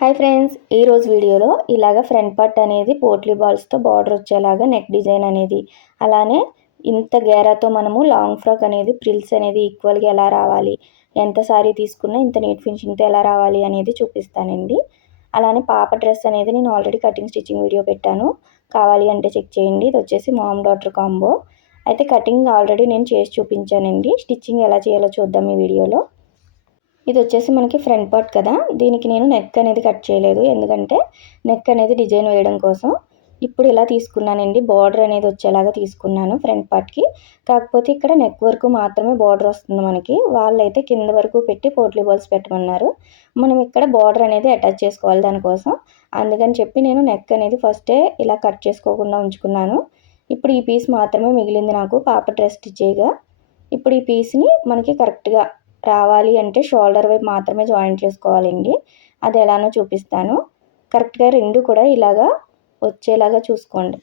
Hi friends, ఈరోజు వీడియోలో ఇలాగ ఫ్రంట్ పార్ట్ అనేది పోట్లీ బాల్స్తో బార్డర్ వచ్చేలాగా నెక్ డిజైన్ అనేది, అలానే ఇంత గేరాతో మనము లాంగ్ ఫ్రాక్ అనేది ప్రిల్స్ అనేది ఈక్వల్గా ఎలా రావాలి, ఎంత సారీ తీసుకున్నా ఇంత నీట్ ఫినిషింగ్తో ఎలా రావాలి అనేది చూపిస్తానండి. అలానే పాప డ్రెస్ అనేది నేను ఆల్రెడీ కటింగ్ స్టిచ్చింగ్ వీడియో పెట్టాను, కావాలి అంటే చెక్ చేయండి. ఇది వచ్చేసి మామ్ డాటర్ కాంబో. అయితే కటింగ్ ఆల్రెడీ నేను చేసి చూపించానండి. స్టిచ్చింగ్ ఎలా చేయాలో చూద్దాం ఈ వీడియోలో. ఇది వచ్చేసి మనకి ఫ్రంట్ పార్ట్ కదా, దీనికి నేను నెక్ అనేది కట్ చేయలేదు, ఎందుకంటే నెక్ అనేది డిజైన్ వేయడం కోసం. ఇప్పుడు ఇలా తీసుకున్నానండి, బార్డర్ అనేది వచ్చేలాగా తీసుకున్నాను ఫ్రంట్ పార్ట్కి. కాకపోతే ఇక్కడ నెక్ వరకు మాత్రమే బార్డర్ వస్తుంది మనకి. వాళ్ళైతే కింద వరకు పెట్టి పోట్లీ బాల్స్ పెట్టమన్నారు. మనం ఇక్కడ బార్డర్ అనేది అటాచ్ చేసుకోవాలి దానికోసం. అందుకని చెప్పి నేను నెక్ అనేది ఫస్టే ఇలా కట్ చేసుకోకుండా ఉంచుకున్నాను. ఇప్పుడు ఈ పీస్ మాత్రమే మిగిలింది నాకు పాప డ్రెస్ స్టిచ్ చేయగా. ఇప్పుడు ఈ పీస్ని మనకి కరెక్ట్గా రావాలి అంటే షోల్డర్ వైపు మాత్రమే జాయింట్ చేసుకోవాలండి. అది ఎలానో చూపిస్తాను. కరెక్ట్గా రెండు కూడా ఇలాగా వచ్చేలాగా చూసుకోండి.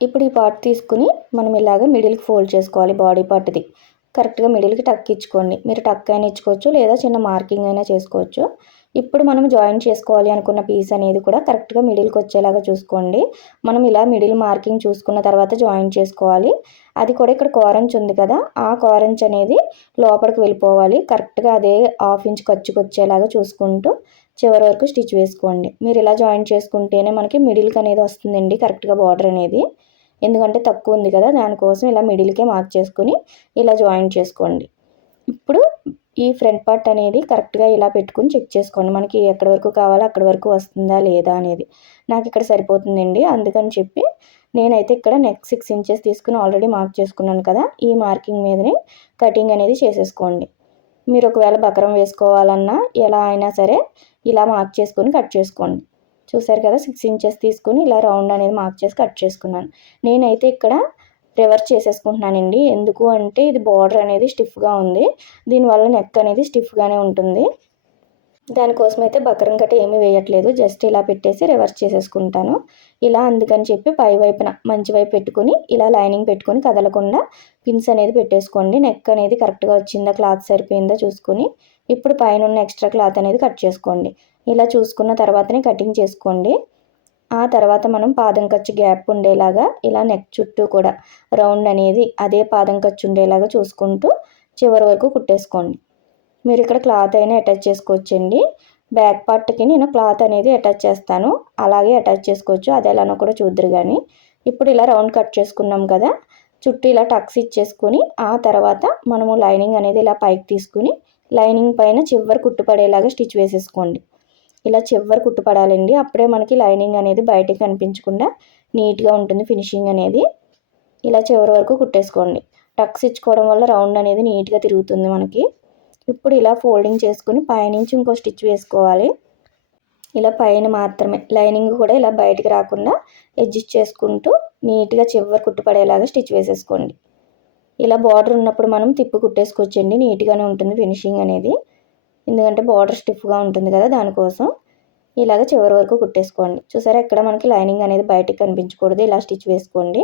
ఇప్పుడు ఈ పార్ట్ తీసుకుని మనం ఇలాగ మిడిల్కి ఫోల్డ్ చేసుకోవాలి. బాడీ పార్ట్ది కరెక్ట్గా మిడిల్కి టక్ ఇచ్చుకోండి. మీరు టక్ అయినా ఇచ్చుకోవచ్చు, లేదా చిన్న మార్కింగ్ అయినా చేసుకోవచ్చు. ఇప్పుడు మనం జాయిన్ చేసుకోవాలి అనుకున్న పీస్ అనేది కూడా కరెక్ట్గా మిడిల్కి వచ్చేలాగా చూసుకోండి. మనం ఇలా మిడిల్ మార్కింగ్ చూసుకున్న తర్వాత జాయిన్ చేసుకోవాలి. అది కూడా ఇక్కడ కోరంచ్ ఉంది కదా, ఆ కోరంచ్ అనేది లోపలికి వెళ్ళిపోవాలి. కరెక్ట్గా అదే 1/2 ఇంచ్ ఖర్చుకు వచ్చేలాగా చూసుకుంటూ చివరి వరకు స్టిచ్ వేసుకోండి. మీరు ఇలా జాయిన్ చేసుకుంటేనే మనకి మిడిల్కి అనేది వస్తుందండి కరెక్ట్గా బార్డర్ అనేది. ఎందుకంటే తక్కువ ఉంది కదా, దానికోసం ఇలా మిడిల్కే మార్క్ చేసుకుని ఇలా జాయిన్ చేసుకోండి. ఇప్పుడు ఈ ఫ్రంట్ పార్ట్ అనేది కరెక్ట్గా ఇలా పెట్టుకుని చెక్ చేసుకోండి. మనకి ఎక్కడి వరకు కావాలో అక్కడి వరకు వస్తుందా లేదా అనేది. నాకు ఇక్కడ సరిపోతుందండి, అందుకని చెప్పి నేనైతే ఇక్కడ నెక్ 6 ఇంచెస్ తీసుకుని ఆల్రెడీ మార్క్ చేసుకున్నాను కదా, ఈ మార్కింగ్ మీదనే కటింగ్ అనేది చేసేసుకోండి. మీరు ఒకవేళ బకరం వేసుకోవాలన్నా ఎలా అయినా సరే ఇలా మార్క్ చేసుకొని కట్ చేసుకోండి. చూసారు కదా, 6 ఇంచెస్ తీసుకుని ఇలా రౌండ్ అనేది మార్క్ చేసి కట్ చేసుకున్నాను. నేనైతే ఇక్కడ రివర్స్ చేసేసుకుంటున్నానండి. ఎందుకు అంటే ఇది బార్డర్ అనేది స్టిఫ్గా ఉంది, దీనివల్ల నెక్ అనేది స్టిఫ్గానే ఉంటుంది. దానికోసం అయితే బకరం కట్ ఏమీ వేయట్లేదు, జస్ట్ ఇలా పెట్టేసి రివర్స్ చేసేసుకుంటాను. ఇలా అందుకని చెప్పి పై వైపున మంచి వైపు పెట్టుకుని ఇలా లైనింగ్ పెట్టుకొని కదలకుండా పిన్స్ అనేది పెట్టేసుకోండి. నెక్ అనేది కరెక్ట్గా వచ్చిందా, క్లాత్ సరిపోయిందా చూసుకొని ఇప్పుడు పైన ఉన్న ఎక్స్ట్రా క్లాత్ అనేది కట్ చేసుకోండి. ఇలా చూసుకున్న తర్వాతనే కటింగ్ చేసుకోండి. ఆ తర్వాత మనం పాదం ఖర్చు గ్యాప్ ఉండేలాగా ఇలా నెక్ చుట్టూ కూడా రౌండ్ అనేది అదే పాదం ఖర్చు ఉండేలాగా చూసుకుంటూ చివరి వరకు కుట్టేసుకోండి. మీరు ఇక్కడ క్లాత్ అయినా అటాచ్ చేసుకోవచ్చండి. బ్యాక్ పార్ట్కి నేను క్లాత్ అనేది అటాచ్ చేస్తాను, అలాగే అటాచ్ చేసుకోవచ్చు, అది ఎలానో కూడా చూద్దరు. కానీ ఇప్పుడు ఇలా రౌండ్ కట్ చేసుకున్నాం కదా, చుట్టూ ఇలా టక్స్ ఇచ్చేసుకొని ఆ తర్వాత మనము లైనింగ్ అనేది ఇలా పైకి తీసుకుని లైనింగ్ పైన చివరి కుట్టుపడేలాగా స్టిచ్ వేసేసుకోండి. ఇలా చివరి కుట్టుపడాలండి, అప్పుడే మనకి లైనింగ్ అనేది బయటికి కనిపించకుండా నీట్గా ఉంటుంది ఫినిషింగ్ అనేది. ఇలా చివరి వరకు కుట్టేసుకోండి. టక్స్ ఇచ్చుకోవడం వల్ల రౌండ్ అనేది నీట్గా తిరుగుతుంది మనకి. ఇప్పుడు ఇలా ఫోల్డింగ్ చేసుకుని పైనుంచి ఇంకో స్టిచ్ వేసుకోవాలి. ఇలా పైన మాత్రమే, లైనింగ్ కూడా ఇలా బయటికి రాకుండా అడ్జస్ట్ చేసుకుంటూ నీట్గా చివరి కుట్టుపడేలాగా స్టిచ్ వేసేసుకోండి. ఇలా బార్డర్ ఉన్నప్పుడు మనం తిప్పి కుట్టేసుకోవచ్చండి, నీట్గానే ఉంటుంది ఫినిషింగ్ అనేది. ఎందుకంటే బార్డర్ స్టిఫ్గా ఉంటుంది కదా, దానికోసం ఇలాగ చివరి వరకు కుట్టేసుకోండి. చూసారా, ఇక్కడ మనకి లైనింగ్ అనేది బయటికి కనిపించకూడదు, ఇలా స్టిచ్ వేసుకోండి.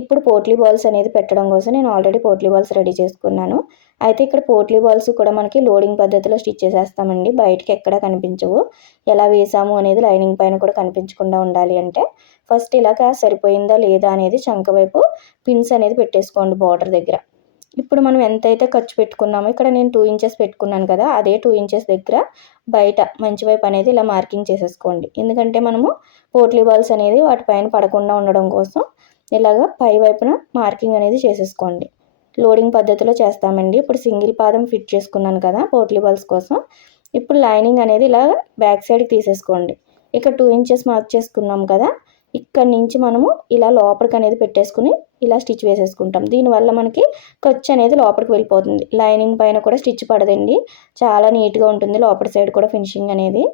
ఇప్పుడు పోట్లీ బాల్స్ అనేది పెట్టడం కోసం నేను ఆల్రెడీ పోట్లీ బాల్స్ రెడీ చేసుకున్నాను. అయితే ఇక్కడ పోట్లీ బాల్స్ కూడా మనకి లోడింగ్ పద్ధతిలో స్టిచ్ చేసేస్తామండి, బయటికి ఎక్కడ కనిపించవు. ఎలా వేసాము అనేది లైనింగ్ పైన కూడా కనిపించకుండా ఉండాలి అంటే ఫస్ట్ ఇలాగ సరిపోయిందా లేదా అనేది చంక వైపు పిన్స్ అనేది పెట్టేసుకోండి బార్డర్ దగ్గర. ఇప్పుడు మనం ఎంతైతే ఖర్చు పెట్టుకున్నామో, ఇక్కడ నేను 2 ఇంచెస్ పెట్టుకున్నాను కదా, అదే 2 ఇంచెస్ దగ్గర బయట మంచి వైపు అనేది ఇలా మార్కింగ్ చేసేసుకోండి. ఎందుకంటే మనము పోట్లీ బాల్స్ అనేది వాటిపైన పడకుండా ఉండడం కోసం ఇలాగ పై వైపున మార్కింగ్ అనేది చేసేసుకోండి. లోడింగ్ పద్ధతిలో చేస్తామండి. ఇప్పుడు సింగిల్ పాదం ఫిట్ చేసుకున్నాను కదా పోట్లీ బాల్స్ కోసం. ఇప్పుడు లైనింగ్ అనేది ఇలా బ్యాక్ సైడ్కి తీసేసుకోండి. ఇక్కడ 2 ఇంచెస్ మార్క్ చేసుకున్నాం కదా, ఇక్కడ నుంచి మనము ఇలా లోపలికి అనేది పెట్టేసుకుని ఇలా స్టిచ్ వేసేసుకుంటాం. దీనివల్ల మనకి ఖర్చు అనేది లోపలికి వెళ్ళిపోతుంది, లైనింగ్ పైన కూడా స్టిచ్ పడదండి, చాలా నీట్గా ఉంటుంది లోపల సైడ్ కూడా ఫినిషింగ్ అనేది.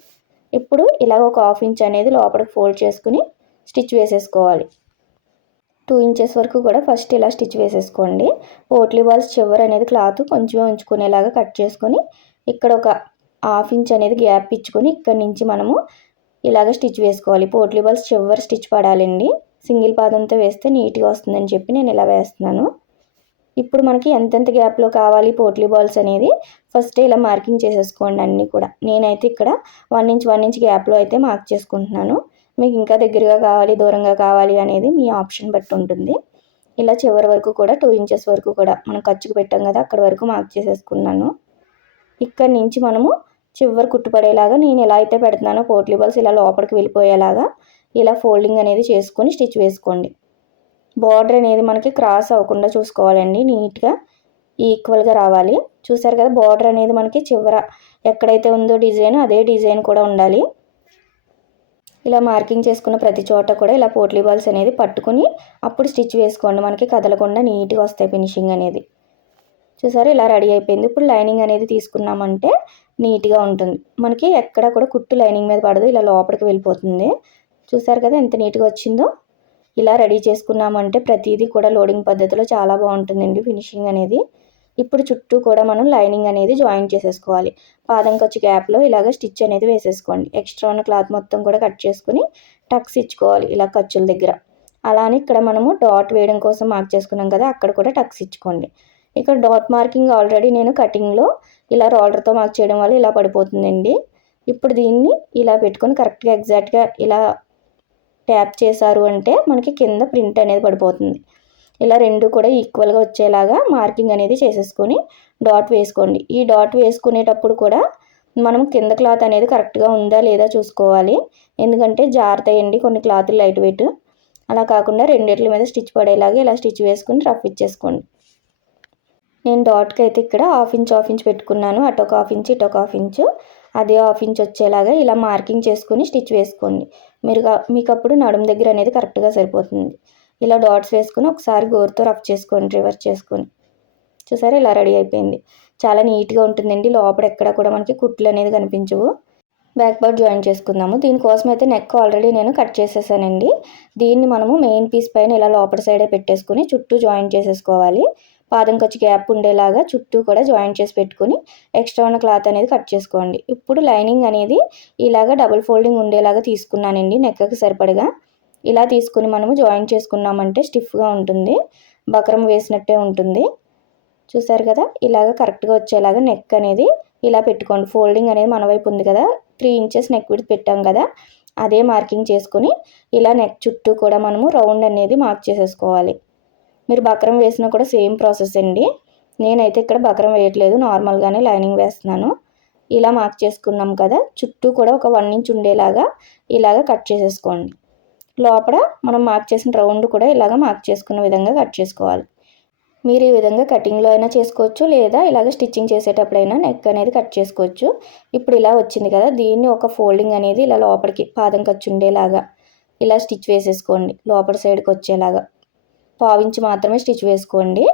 ఇప్పుడు ఇలా ఒక 1/2 ఇంచ్ అనేది లోపలికి ఫోల్డ్ చేసుకుని స్టిచ్ వేసేసుకోవాలి. 2 ఇంచెస్ వరకు కూడా ఫస్ట్ ఇలా స్టిచ్ వేసేసుకోండి. పోట్లీ బాల్స్ చివరి అనేది క్లాత్ కొంచెం ఉంచుకునేలాగా కట్ చేసుకొని ఇక్కడ ఒక 1/2 ఇంచ్ అనేది గ్యాప్ ఇచ్చుకొని ఇక్కడ నుంచి మనము ఇలాగ స్టిచ్ వేసుకోవాలి. పోట్లీ బాల్స్ చివరి స్టిచ్ పడాలండి, సింగిల్ పాదంతో వేస్తే నీట్గా వస్తుందని చెప్పి నేను ఇలా వేస్తున్నాను. ఇప్పుడు మనకి ఎంతెంత గ్యాప్లో కావాలి పోట్లీ బాల్స్ అనేది ఫస్ట్ ఇలా మార్కింగ్ చేసేసుకోండి అన్నీ కూడా. నేనైతే ఇక్కడ 1 ఇంచ్ 1 ఇంచ్ గ్యాప్లో అయితే మార్క్ చేసుకుంటున్నాను. మీకు ఇంకా దగ్గరగా కావాలి దూరంగా కావాలి అనేది మీ ఆప్షన్ బట్టి ఉంటుంది. ఇలా చివరి వరకు కూడా 2 ఇంచెస్ వరకు కూడా మనం ఖర్చుకు పెట్టాం కదా అక్కడ వరకు మార్క్ చేసేసుకున్నాను. ఇక్కడ నుంచి మనము చివరి కుట్టుపడేలాగా నేను ఎలా అయితే పెడుతున్నానో పోట్లీ బాల్స్ ఇలా లోపలికి వెళ్ళిపోయేలాగా ఇలా ఫోల్డింగ్ అనేది చేసుకొని స్టిచ్ వేసుకోండి. బార్డర్ అనేది మనకి క్రాస్ అవ్వకుండా చూసుకోవాలండి. నీట్గా ఈక్వల్గా రావాలి. చూసారు కదా బార్డర్ అనేది మనకి చివర ఎక్కడైతే ఉందో డిజైన్ అదే డిజైన్ కూడా ఉండాలి. ఇలా మార్కింగ్ చేసుకున్న ప్రతి చోట కూడా ఇలా పోట్లీ బాల్స్ అనేది పట్టుకుని అప్పుడు స్టిచ్ వేసుకోండి. మనకి కదలకుండా నీట్గా వస్తాయి ఫినిషింగ్ అనేది. చూసారు ఇలా రెడీ అయిపోయింది. ఇప్పుడు లైనింగ్ అనేది తీసుకున్నామంటే నీట్గా ఉంటుంది. మనకి ఎక్కడ కూడా కుట్టు లైనింగ్ మీద పడదు, ఇలా లోపలికి వెళ్ళిపోతుంది. చూసారు కదా ఎంత నీట్గా వచ్చిందో. ఇలా రెడీ చేసుకున్నామంటే ప్రతిదీ కూడా లోడింగ్ పద్ధతిలో చాలా బాగుంటుందండి ఫినిషింగ్ అనేది. ఇప్పుడు చుట్టూ కూడా మనం లైనింగ్ అనేది జాయిన్ చేసేసుకోవాలి. పాదం ఖర్చు గ్యాప్లో ఇలాగ స్టిచ్ అనేది వేసేసుకోండి. ఎక్స్ట్రా ఉన్న క్లాత్ మొత్తం కూడా కట్ చేసుకుని టక్స్ ఇచ్చుకోవాలి ఇలా ఖర్చుల దగ్గర. అలానే ఇక్కడ మనము డాట్ వేయడం కోసం మార్క్ చేసుకున్నాం కదా అక్కడ కూడా టక్స్ ఇచ్చుకోండి. ఇక్కడ డాట్ మార్కింగ్ ఆల్రెడీ నేను కటింగ్లో ఇలా రోలర్తో మార్క్ చేయడం వల్ల ఇలా పడిపోతుందండి. ఇప్పుడు దీన్ని ఇలా పెట్టుకొని కరెక్ట్గా ఎగ్జాక్ట్గా ఇలా ట్యాప్ చేశారు అంటే మనకి కింద ప్రింట్ అనేది పడిపోతుంది. ఇలా రెండు కూడా ఈక్వల్గా వచ్చేలాగా మార్కింగ్ అనేది చేసేసుకొని డాట్ వేసుకోండి. ఈ డాట్ వేసుకునేటప్పుడు కూడా మనం కింద క్లాత్ అనేది కరెక్ట్గా ఉందా లేదా చూసుకోవాలి. ఎందుకంటే జారుతాయండి కొన్ని క్లాతులు లైట్ వెయిట్. అలా కాకుండా రెండిట్ల మీద స్టిచ్ పడేలాగా ఇలా స్టిచ్ వేసుకుని రఫ్ ఇచ్చేసుకోండి. నేను డాట్కి అయితే ఇక్కడ హాఫ్ ఇంచ్ పెట్టుకున్నాను. అటు ఒక హాఫ్ ఇంచ్ ఇటు ఒక హాఫ్ ఇంచ్, అదే హాఫ్ ఇంచ్ వచ్చేలాగా ఇలా మార్కింగ్ చేసుకుని స్టిచ్ వేసుకోండి. మీకు అప్పుడు నడుము దగ్గర అనేది కరెక్ట్గా సరిపోతుంది. ఇలా డాట్స్ వేసుకుని ఒకసారి గోరుతో రఫ్ చేసుకోండి, రివర్స్ చేసుకొని. చూసారా ఇలా రెడీ అయిపోయింది. చాలా నీట్గా ఉంటుందండి. లోపల ఎక్కడ కూడా మనకి కుట్లు అనేది కనిపించవు. బ్యాక్ పార్ట్ జాయిన్ చేసుకుందాము. దీనికోసం అయితే నెక్ ఆల్రెడీ నేను కట్ చేసేసానండి. దీన్ని మనము మెయిన్ పీస్ పైన ఇలా లోపల సైడే పెట్టేసుకుని చుట్టూ జాయిన్ చేసేసుకోవాలి. పాదం ఖర్చు గ్యాప్ ఉండేలాగా చుట్టూ కూడా జాయిన్ చేసి పెట్టుకుని ఎక్స్ట్రా ఉన్న క్లాత్ అనేది కట్ చేసుకోండి. ఇప్పుడు లైనింగ్ అనేది ఇలాగ డబుల్ ఫోల్డింగ్ ఉండేలాగా తీసుకున్నానండి నెక్కి సరిపడగా. ఇలా తీసుకుని మనము జాయిన్ చేసుకున్నామంటే స్టిఫ్గా ఉంటుంది, బక్రం వేసినట్టే ఉంటుంది. చూసారు కదా ఇలాగ కరెక్ట్గా వచ్చేలాగా నెక్ అనేది ఇలా పెట్టుకోండి. ఫోల్డింగ్ అనేది మన వైపు ఉంది కదా 3 ఇంచెస్ నెక్ విడ్త్ పెట్టాం కదా అదే మార్కింగ్ చేసుకుని ఇలా నెక్ చుట్టూ కూడా మనము రౌండ్ అనేది మార్క్ చేసేసుకోవాలి. మీరు బక్రం వేసినా కూడా సేమ్ ప్రాసెస్ అండి. నేనైతే ఇక్కడ బక్రం వేయట్లేదు, నార్మల్గానే లైనింగ్ వేస్తున్నాను. ఇలా మార్క్ చేసుకున్నాం కదా చుట్టూ కూడా ఒక 1 ఇంచ్ ఉండేలాగా ఇలాగ కట్ చేసేసుకోండి. లోపల మనం మార్క్ చేసిన రౌండ్ కూడా ఇలాగ మార్క్ చేసుకున్న విధంగా కట్ చేసుకోవాలి. మీరు ఈ విధంగా కటింగ్లో అయినా చేసుకోవచ్చు, లేదా ఇలాగ స్టిచ్చింగ్ చేసేటప్పుడైనా నెక్ అనేది కట్ చేసుకోవచ్చు. ఇప్పుడు ఇలా వచ్చింది కదా దీన్ని ఒక ఫోల్డింగ్ అనేది ఇలా లోపలికి పాదం ఖర్చు ఉండేలాగా ఇలా స్టిచ్ వేసేసుకోండి. లోపల సైడ్కి వచ్చేలాగా పావించి మాత్రమే స్టిచ్ వేసుకోండి.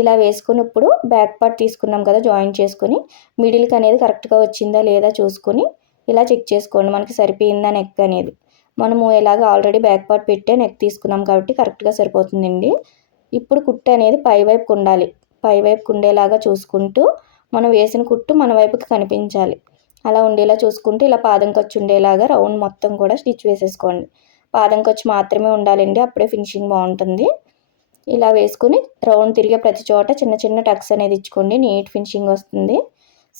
ఇలా వేసుకుని ఇప్పుడు బ్యాక్ పార్ట్ తీసుకున్నాం కదా జాయిన్ చేసుకొని మిడిల్కి అనేది కరెక్ట్గా వచ్చిందా లేదా చూసుకొని ఇలా చెక్ చేసుకోండి. మనకి సరిపోయిందా నెక్ అనేది. మనము ఇలాగ ఆల్రెడీ బ్యాక్ పార్ట్ పెట్టే నెక్ తీసుకున్నాం కాబట్టి కరెక్ట్గా సరిపోతుందండి. ఇప్పుడు కుట్టు అనేది పై వైపుకు ఉండాలి. పై వైపుకు ఉండేలాగా చూసుకుంటూ మనం వేసిన కుట్టు మన వైపుకి కనిపించాలి. అలా ఉండేలా చూసుకుంటూ ఇలా పాదం ఖర్చు ఉండేలాగా రౌండ్ మొత్తం కూడా స్టిచ్ వేసేసుకోండి. పాదం ఖర్చు మాత్రమే ఉండాలండి, అప్పుడే ఫినిషింగ్ బాగుంటుంది. ఇలా వేసుకుని రౌండ్ తిరిగే ప్రతి చోట చిన్న చిన్న టక్స్ అనేది ఇచ్చుకోండి, నీట్ ఫినిషింగ్ వస్తుంది.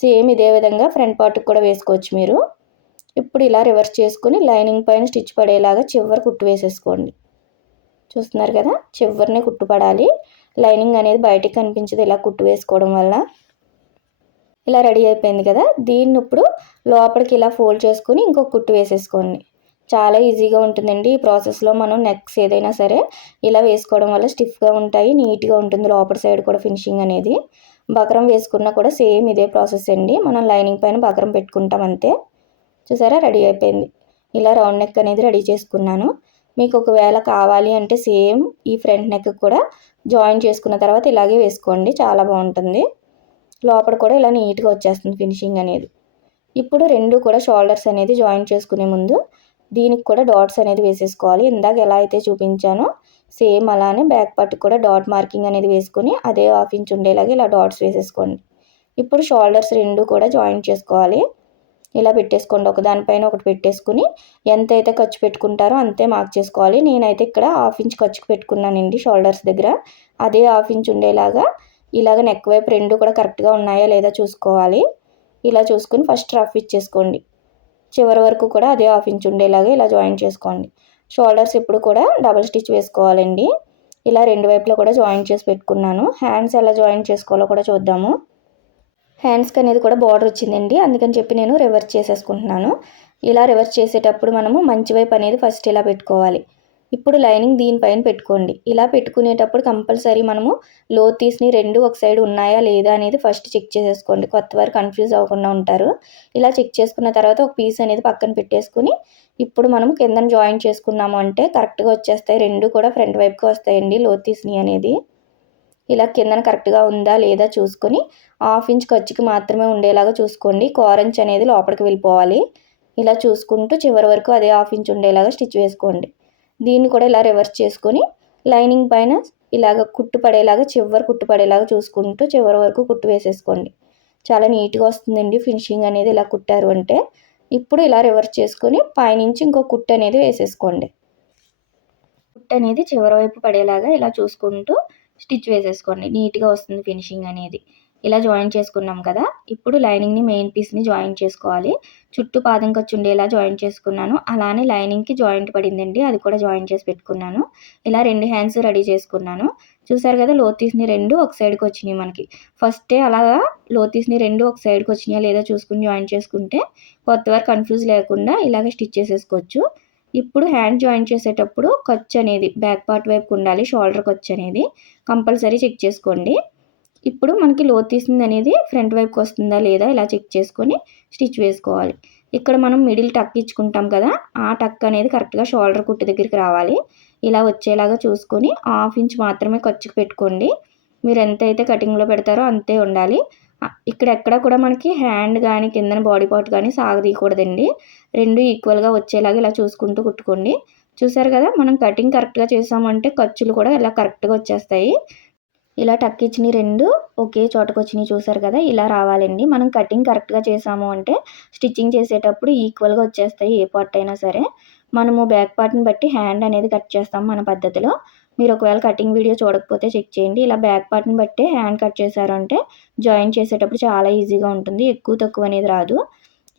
సేమ్ ఇదే విధంగా ఫ్రంట్ పార్ట్కి కూడా వేసుకోవచ్చు మీరు. ఇప్పుడు ఇలా రివర్స్ చేసుకుని లైనింగ్ పైన స్టిచ్ పడేలాగా చివరి కుట్టు వేసేసుకోండి. చూస్తున్నారు కదా చివరినే కుట్టు పడాలి. లైనింగ్ అనేది బయటికి కనిపించదు ఇలా కుట్టు వేసుకోవడం వల్ల. ఇలా రెడీ అయిపోయింది కదా దీన్ని ఇప్పుడు లోపలికి ఇలా ఫోల్డ్ చేసుకుని ఇంకొక కుట్టు వేసేసుకోండి. చాలా ఈజీగా ఉంటుందండి. ఈ ప్రాసెస్లో మనం నెక్స్ ఏదైనా సరే ఇలా వేసుకోవడం వల్ల స్టిఫ్గా ఉంటాయి, నీట్గా ఉంటుంది. లోపల సైడ్ కూడా ఫినిషింగ్ అనేది. బక్రం వేసుకున్నా కూడా సేమ్ ఇదే ప్రాసెస్ అండి. మనం లైనింగ్ పైన బక్రం పెట్టుకుంటాం అంతే. చూసారా రెడీ అయిపోయింది. ఇలా రౌండ్ నెక్ అనేది రెడీ చేసుకున్నాను. మీకు ఒకవేళ కావాలి అంటే సేమ్ ఈ ఫ్రంట్ నెక్ కూడా జాయిన్ చేసుకున్న తర్వాత ఇలాగే వేసుకోండి, చాలా బాగుంటుంది. లోపల కూడా ఇలా నీట్గా వచ్చేస్తుంది ఫినిషింగ్ అనేది. ఇప్పుడు రెండు కూడా షోల్డర్స్ అనేది జాయిన్ చేసుకునే ముందు దీనికి కూడా డాట్స్ అనేది వేసేసుకోవాలి. ఇందాక ఎలా అయితే చూపించానో సేమ్ అలానే బ్యాక్ పార్ట్ కూడా డాట్ మార్కింగ్ అనేది వేసుకొని అదే హాఫ్ ఇంచ్ ఉండేలాగా ఇలా డాట్స్ వేసేసుకోండి. ఇప్పుడు షోల్డర్స్ రెండు కూడా జాయిన్ చేసుకోవాలి. ఇలా పెట్టేసుకోండి. ఒకదానిపైన ఒకటి పెట్టేసుకుని ఎంతైతే ఖర్చు పెట్టుకుంటారో అంతే మార్క్ చేసుకోవాలి. నేనైతే ఇక్కడ 1/2 ఇంచ్ ఖర్చుకు పెట్టుకున్నానండి షోల్డర్స్ దగ్గర. అదే 1/2 ఇంచ్ ఉండేలాగా ఇలాగ నెక్ వైపు రెండు కూడా కరెక్ట్గా ఉన్నాయా లేదా చూసుకోవాలి. ఇలా చూసుకుని ఫస్ట్ రఫ్ ఇచ్చేసుకోండి. చివరి వరకు కూడా అదే 1/2 ఇంచ్ ఉండేలాగా ఇలా జాయిన్ చేసుకోండి. షోల్డర్స్ ఇప్పుడు కూడా డబుల్ స్టిచ్ వేసుకోవాలండి. ఇలా రెండు వైపులా కూడా జాయిన్ చేసి పెట్టుకున్నాను. హ్యాండ్స్ ఎలా జాయిన్ చేసుకోవాలో కూడా చూద్దాము. హ్యాండ్స్కి అనేది కూడా బార్డర్ వచ్చిందండి, అందుకని చెప్పి నేను రివర్స్ చేసేసుకుంటున్నాను. ఇలా రివర్స్ చేసేటప్పుడు మనము మంచి వైపు అనేది ఫస్ట్ ఇలా పెట్టుకోవాలి. ఇప్పుడు లైనింగ్ దీనిపైన పెట్టుకోండి. ఇలా పెట్టుకునేటప్పుడు కంపల్సరీ మనము లోతీస్ని రెండు ఒక సైడ్ ఉన్నాయా లేదా అనేది ఫస్ట్ చెక్ చేసేసుకోండి. కొత్త వారు కన్ఫ్యూజ్ అవ్వకుండా ఉంటారు. ఇలా చెక్ చేసుకున్న తర్వాత ఒక పీస్ అనేది పక్కన పెట్టేసుకుని ఇప్పుడు మనం కిందన జాయిన్ చేసుకున్నాము అంటే కరెక్ట్గా వచ్చేస్తాయి. రెండు కూడా ఫ్రంట్ వైపుకి వస్తాయండి లోతీస్ని అనేది. ఇలా కిందన కరెక్ట్గా ఉందా లేదా చూసుకొని 1/2 ఇంచ్ ఖర్చుకి మాత్రమే ఉండేలాగా చూసుకోండి. కోరంచ్ అనేది లోపలికి వెళ్ళిపోవాలి. ఇలా చూసుకుంటూ చివరి వరకు అదే 1/2 ఇంచ్ ఉండేలాగా స్టిచ్ వేసుకోండి. దీన్ని కూడా ఇలా రివర్స్ చేసుకొని లైనింగ్ పైన ఇలాగ కుట్టు పడేలాగా చివరి కుట్టు పడేలాగా చూసుకుంటూ చివరి వరకు కుట్టు వేసేసుకోండి. చాలా నీట్గా వస్తుందండి ఫినిషింగ్ అనేది ఇలా కుట్టారు అంటే. ఇప్పుడు ఇలా రివర్స్ చేసుకొని పైనుంచి ఇంకో కుట్టు అనేది వేసేసుకోండి. కుట్టు అనేది చివరి వైపు పడేలాగా ఇలా చూసుకుంటూ స్టిచ్ వేసేసుకోండి. నీట్గా వస్తుంది ఫినిషింగ్ అనేది. ఇలా జాయిన్ చేసుకున్నాం కదా, ఇప్పుడు లైనింగ్ని మెయిన్ పీస్ని జాయిన్ చేసుకోవాలి. చుట్టూ పాదం ఖర్చు ఉండేలా జాయిన్ చేసుకున్నాను. అలానే లైనింగ్కి జాయింట్ పడిందండి, అది కూడా జాయిన్ చేసి పెట్టుకున్నాను. ఇలా రెండు హ్యాండ్స్ రెడీ చేసుకున్నాను. చూసారు కదా, లోతీస్ని రెండు ఒక సైడ్కి వచ్చినాయి మనకి. ఫస్టే అలాగా లోతీస్ని రెండు ఒక సైడ్కి వచ్చినాయా లేదా చూసుకుని జాయిన్ చేసుకుంటే కొత్త వారు కన్ఫ్యూజ్ లేకుండా ఇలాగ స్టిచ్ చేసేసుకోవచ్చు. ఇప్పుడు హ్యాండ్ జాయిన్ చేసేటప్పుడు ఖర్చు అనేది బ్యాక్ పార్ట్ వైపుకి ఉండాలి. షోల్డర్ ఖర్చు అనేది కంపల్సరీ చెక్ చేసుకోండి. ఇప్పుడు మనకి లోతీసింది అనేది ఫ్రంట్ వైపుకి వస్తుందా లేదా ఇలా చెక్ చేసుకొని స్టిచ్ వేసుకోవాలి. ఇక్కడ మనం మిడిల్ టక్ ఇచ్చుకుంటాం కదా, ఆ టక్ అనేది కరెక్ట్గా షోల్డర్ కుట్టు దగ్గరికి రావాలి. ఇలా వచ్చేలాగా చూసుకొని 1/2 ఇంచ్ మాత్రమే ఖర్చుకు పెట్టుకోండి. మీరు ఎంతైతే కటింగ్లో పెడతారో అంతే ఉండాలి. ఇక్కడ ఎక్కడ కూడా మనకి హ్యాండ్ కానీ కిందన బాడీ పార్ట్ కానీ సాగదీయకూడదండి. రెండు ఈక్వల్గా వచ్చేలాగా ఇలా చూసుకుంటూ కుట్టుకోండి. చూసారు కదా, మనం కటింగ్ కరెక్ట్గా చేసామంటే ఖర్చులు కూడా ఇలా కరెక్ట్గా వచ్చేస్తాయి. ఇలా టక్ ఇచ్చినవి రెండు ఒకే చోటకు వచ్చినాయి చూసారు కదా, ఇలా రావాలండి. మనం కటింగ్ కరెక్ట్గా చేసాము అంటే స్టిచ్చింగ్ చేసేటప్పుడు ఈక్వల్గా వచ్చేస్తాయి ఏ పార్ట్ అయినా సరే. మనము బ్యాక్ పార్ట్ని బట్టి హ్యాండ్ అనేది కట్ చేస్తాం మన పద్ధతిలో. మీరు ఒకవేళ కటింగ్ వీడియో చూడకపోతే చెక్ చేయండి. ఇలా బ్యాక్ పార్ట్ని బట్టే హ్యాండ్ కట్ చేశారంటే జాయిన్ చేసేటప్పుడు చాలా ఈజీగా ఉంటుంది, ఎక్కువ తక్కువ అనేది రాదు.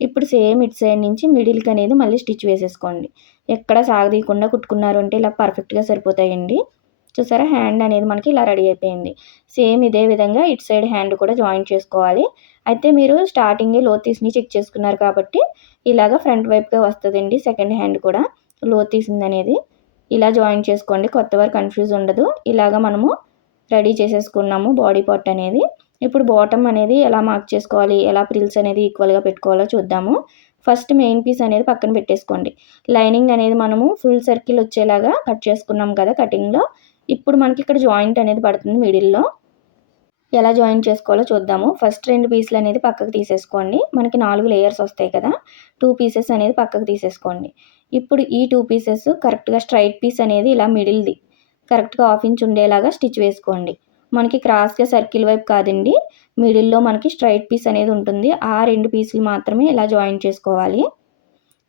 ఇప్పుడు సేమ్ ఇటు సైడ్ నుంచి మిడిల్కి అనేది మళ్ళీ స్టిచ్ వేసేసుకోండి. ఎక్కడ సాగదీయకుండా కుట్టుకున్నారు అంటే ఇలా పర్ఫెక్ట్గా సరిపోతాయండి. చూసారా, హ్యాండ్ అనేది మనకి ఇలా రెడీ అయిపోయింది. సేమ్ ఇదే విధంగా ఇటు సైడ్ హ్యాండ్ కూడా జాయిన్ చేసుకోవాలి. అయితే మీరు స్టార్టింగే లోతీస్ని చెక్ చేసుకున్నారు కాబట్టి ఇలాగ ఫ్రంట్ వైపుగా వస్తుందండి సెకండ్ హ్యాండ్ కూడా లోతీసింది అనేది. ఇలా జాయిన్ చేసుకోండి, కొత్త వారు కన్ఫ్యూజ్ ఉండదు. ఇలాగ మనము రెడీ చేసేసుకున్నాము బాడీ పార్ట్ అనేది. ఇప్పుడు బాటమ్ అనేది ఎలా మార్క్ చేసుకోవాలి, ఎలా ప్రిల్స్ అనేది ఈక్వల్గా పెట్టుకోవాలో చూద్దాము. ఫస్ట్ మెయిన్ పీస్ అనేది పక్కన పెట్టేసుకోండి. లైనింగ్ అనేది మనము ఫుల్ సర్కిల్ వచ్చేలాగా కట్ చేసుకున్నాం కదా కటింగ్లో. ఇప్పుడు మనకి ఇక్కడ జాయింట్ అనేది పడుతుంది మిడిల్లో. ఎలా జాయిన్ చేసుకోవాలో చూద్దాము. ఫస్ట్ రెండు పీసులు అనేది పక్కకు తీసేసుకోండి. మనకి 4 లేయర్స్ వస్తాయి కదా, 2 పీసెస్ అనేది పక్కకు తీసేసుకోండి. ఇప్పుడు ఈ 2 పీసెస్ కరెక్ట్గా స్ట్రైట్ పీస్ అనేది ఇలా మిడిల్ది కరెక్ట్గా 1/2 ఇంచ్ ఉండేలాగా స్టిచ్ వేసుకోండి. మనకి క్రాస్గా సర్కిల్ వైపు కాదండి, మిడిల్లో మనకి స్ట్రైట్ పీస్ అనేది ఉంటుంది. ఆ రెండు పీసులు మాత్రమే ఇలా జాయిన్ చేసుకోవాలి.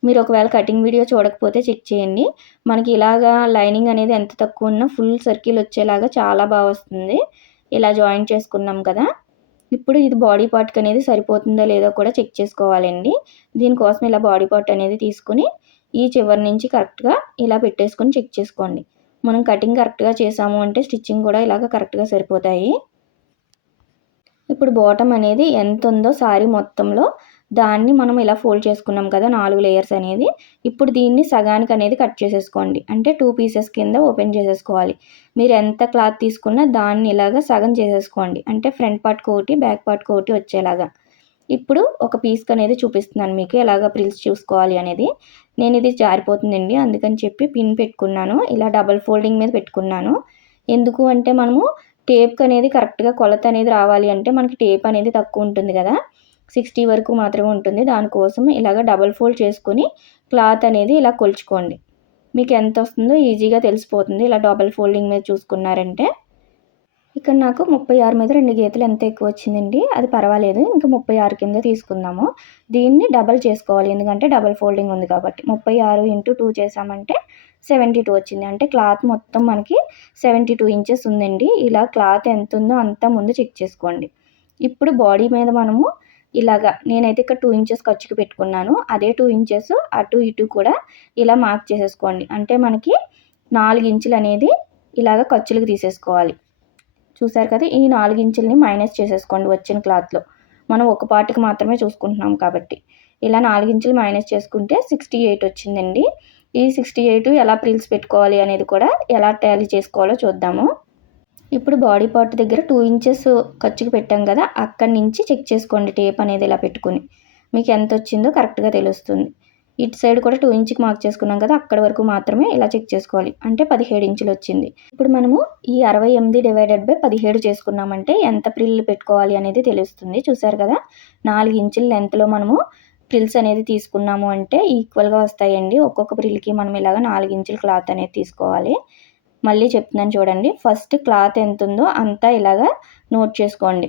మీరు ఒకవేళ కటింగ్ వీడియో చూడకపోతే చెక్ చేయండి. మనకి ఇలాగా లైనింగ్ అనేది ఎంత తక్కువ ఉన్నా ఫుల్ సర్కిల్ వచ్చేలాగా చాలా బాగా వస్తుంది. ఇలా జాయిన్ చేసుకున్నాం కదా, ఇప్పుడు ఇది బాడీ పార్ట్కి అనేది సరిపోతుందో లేదో కూడా చెక్ చేసుకోవాలండి. దీనికోసం ఇలా బాడీ పార్ట్ అనేది తీసుకుని ఈ చివరి నుంచి కరెక్ట్గా ఇలా పెట్టేసుకొని చెక్ చేసుకోండి. మనం కటింగ్ కరెక్ట్గా చేసాము అంటే స్టిచ్చింగ్ కూడా ఇలాగ కరెక్ట్గా సరిపోతాయి. ఇప్పుడు బాటమ్ అనేది ఎంత ఉందో సారీ మొత్తంలో దాన్ని మనం ఇలా ఫోల్డ్ చేసుకున్నాం కదా 4 లేయర్స్ అనేది. ఇప్పుడు దీన్ని సగానికి అనేది కట్ చేసేసుకోండి. అంటే 2 పీసెస్ కింద ఓపెన్ చేసేసుకోవాలి. మీరు ఎంత క్లాత్ తీసుకున్నా దాన్ని ఇలాగ సగం చేసేసుకోండి. అంటే ఫ్రంట్ పార్ట్ కోటి బ్యాక్ పార్ట్ కోటి వచ్చేలాగా. ఇప్పుడు ఒక పీస్కి అనేది చూపిస్తున్నాను మీకు ఎలాగ ప్రిల్స్ చూసుకోవాలి అనేది. నేను ఇది జారిపోతుందండి, అందుకని చెప్పి పిన్ పెట్టుకున్నాను. ఇలా డబల్ ఫోల్డింగ్ మీద పెట్టుకున్నాను. ఎందుకు అంటే మనము టేప్కి అనేది కరెక్ట్గా కొలత అనేది రావాలి అంటే మనకి టేప్ అనేది తక్కువ ఉంటుంది కదా, 60 వరకు మాత్రమే ఉంటుంది. దానికోసం ఇలాగ డబల్ ఫోల్డ్ చేసుకొని క్లాత్ అనేది ఇలా కొలుచుకోండి. మీకు ఎంత వస్తుందో ఈజీగా తెలిసిపోతుంది ఇలా డబల్ ఫోల్డింగ్ మీద చూసుకున్నారంటే. ఇక్కడ నాకు 36 మీద 2 గీతలు ఎంత ఎక్కువ వచ్చిందండి. అది పర్వాలేదు. ఇంకా 36 కింద తీసుకుందాము. దీన్ని డబల్ చేసుకోవాలి. ఎందుకంటే డబల్ ఫోల్డింగ్ ఉంది కాబట్టి. 36 ఇంటూ 2 చేసామంటే 72 వచ్చింది. అంటే క్లాత్ మొత్తం మనకి 72 ఇంచెస్ ఉందండి. ఇలా క్లాత్ ఎంత ఉందో అంతా ముందు చెక్ చేసుకోండి. ఇప్పుడు బాడీ మీద మనము ఇలాగా నేనైతే ఇక్కడ 2 ఇంచెస్ ఖర్చుకి పెట్టుకున్నాను. అదే 2 ఇంచెస్ అటు ఇటు కూడా ఇలా మార్క్ చేసేసుకోండి. అంటే మనకి 4 ఇంచులు అనేది ఇలాగ ఖర్చులకు తీసేసుకోవాలి. చూసారు కదా, ఈ 4 ఇంచుల్ని మైనస్ చేసేసుకోండి వచ్చిన క్లాత్లో. మనం ఒక పార్ట్కి మాత్రమే చూసుకుంటున్నాం కాబట్టి. ఇలా 4 ఇంచులు మైనస్ చేసుకుంటే 68 వచ్చిందండి. ఈ 68 ఎలా ప్రిల్స్ పెట్టుకోవాలి అనేది కూడా ఎలా టాలీ చేసుకోవాలో చూద్దాము. ఇప్పుడు బాడీ పార్ట్ దగ్గర 2 ఇంచెస్ ఖర్చుకి పెట్టాం కదా, అక్కడి నుంచి చెక్ చేసుకోండి టేప్ అనేది ఇలా పెట్టుకుని. మీకు ఎంత వచ్చిందో కరెక్ట్గా తెలుస్తుంది. ఇటు సైడ్ కూడా 2 ఇంచుకి మార్క్ చేసుకున్నాం కదా, అక్కడి వరకు మాత్రమే ఇలా చెక్ చేసుకోవాలి. అంటే 17 ఇంచులు వచ్చింది. ఇప్పుడు మనము ఈ 68/17 చేసుకున్నామంటే ఎంత ప్రిల్ పెట్టుకోవాలి అనేది తెలుస్తుంది. చూసారు కదా, 4 ఇంచుల లెంత్లో మనము ప్రిల్స్ అనేది తీసుకున్నాము అంటే ఈక్వల్గా వస్తాయండి. ఒక్కొక్క ప్రిల్కి మనం ఇలాగ 4 ఇంచుల క్లాత్ అనేది తీసుకోవాలి. మళ్ళీ చెప్తున్నాను చూడండి. ఫస్ట్ క్లాత్ ఎంత ఉందో అంతా ఇలాగా నోట్ చేసుకోండి.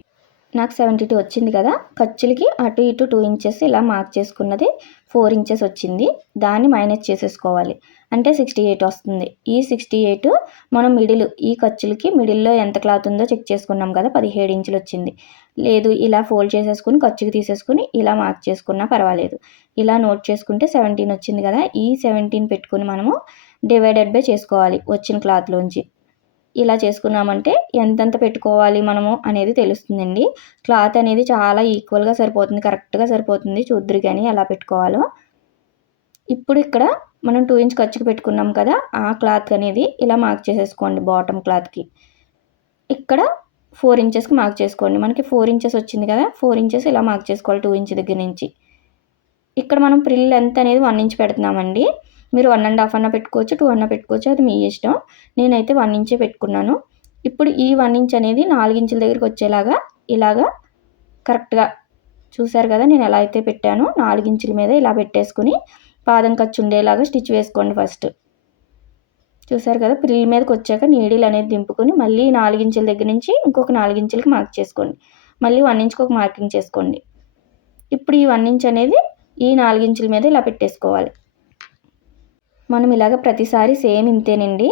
నాకు 72 వచ్చింది కదా, ఖర్చులకి అటు ఇటు 2 ఇంచెస్ ఇలా మార్క్ చేసుకున్నది 4 ఇంచెస్ వచ్చింది. దాన్ని మైనస్ చేసేసుకోవాలి. అంటే 68 వస్తుంది. ఈ 68 మనం ఈ ఖర్చులకి మిడిల్లో ఎంత క్లాత్ ఉందో చెక్ చేసుకున్నాం కదా, 17 ఇంచులు వచ్చింది. లేదు ఇలా ఫోల్డ్ చేసేసుకుని ఖర్చుకి తీసేసుకుని ఇలా మార్క్ చేసుకున్నా పర్వాలేదు. ఇలా నోట్ చేసుకుంటే 17 వచ్చింది కదా, ఈ 17 పెట్టుకుని మనము డివైడెడ్ బై చేసుకోవాలి వచ్చిన క్లాత్లోంచి. ఇలా చేసుకున్నామంటే ఎంతెంత పెట్టుకోవాలి మనము అనేది తెలుస్తుందండి. క్లాత్ అనేది చాలా ఈక్వల్గా సరిపోతుంది, కరెక్ట్గా సరిపోతుంది. చూద్దురు కానీ ఎలా పెట్టుకోవాలో. ఇప్పుడు ఇక్కడ మనం 2 ఇంచ్ ఖర్చుకి పెట్టుకున్నాం కదా, ఆ క్లాత్ అనేది ఇలా మార్క్ చేసేసుకోండి. బాటమ్ క్లాత్కి ఇక్కడ 4 ఇంచెస్కి మార్క్ చేసుకోండి. మనకి 4 ఇంచెస్ వచ్చింది కదా, 4 ఇంచెస్ ఇలా మార్క్ చేసుకోవాలి 2 ఇంచ్ దగ్గర నుంచి. ఇక్కడ మనం ప్రిల్ లెంత్ అనేది 1 ఇంచ్ పెడుతున్నామండి. మీరు 1.5 అన్న పెట్టుకోవచ్చు, 2 అన్న పెట్టుకోవచ్చు, అది మీ ఇష్టం. నేనైతే 1 ఇంచే పెట్టుకున్నాను. ఇప్పుడు ఈ 1 ఇంచ్ అనేది 4 ఇంచుల దగ్గరికి వచ్చేలాగా ఇలాగా కరెక్ట్గా చూసారు కదా, నేను ఎలా అయితే పెట్టానో 4 ఇంచుల మీద ఇలా పెట్టేసుకుని పాదం ఖర్చు ఉండేలాగా స్టిచ్ వేసుకోండి ఫస్ట్. చూసారు కదా, ప్రిల్ మీదకి వచ్చాక నీడిల్ అనేది దింపుకొని మళ్ళీ 4 ఇంచుల దగ్గర నుంచి ఇంకొక 4 ఇంచులకి మార్క్ చేసుకోండి. మళ్ళీ 1 ఇంచ్కి ఒక మార్కింగ్ చేసుకోండి. ఇప్పుడు ఈ 1 ఇంచ్ అనేది ఈ 4 ఇంచుల మీద ఇలా పెట్టేసుకోవాలి. మనం ఇలాగ ప్రతిసారి సేమ్ ఇంతేనండి.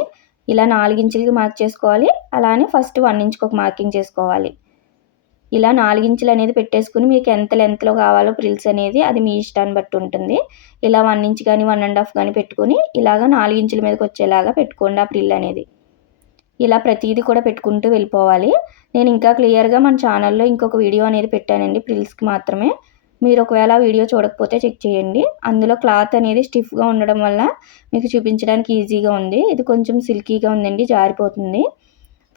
ఇలా 4 ఇంచులకి మార్క్ చేసుకోవాలి. అలానే ఫస్ట్ 1 ఇంచ్కి ఒక మార్కింగ్ చేసుకోవాలి. ఇలా 4 ఇంచులు అనేది పెట్టేసుకుని మీకు ఎంత లెంత్లో కావాలో ప్రిల్స్ అనేది అది మీ ఇష్టాన్ని బట్టి ఉంటుంది. ఇలా 1 ఇంచ్ కానీ 1.5 కానీ పెట్టుకుని ఇలాగ 4 ఇంచుల మీదకి వచ్చేలాగా పెట్టుకోండి ఆ ప్రిల్ అనేది. ఇలా ప్రతిదీ కూడా పెట్టుకుంటూ వెళ్ళిపోవాలి. నేను ఇంకా క్లియర్గా మన ఛానల్లో ఇంకొక వీడియో అనేది పెట్టానండి ప్రిల్స్కి మాత్రమే. మీరు ఒకవేళ ఆ వీడియో చూడకపోతే చెక్ చేయండి. అందులో క్లాత్ అనేది స్టిఫ్గా ఉండడం వల్ల మీకు చూపించడానికి ఈజీగా ఉంది. ఇది కొంచెం సిల్కీగా ఉందండి, జారిపోతుంది.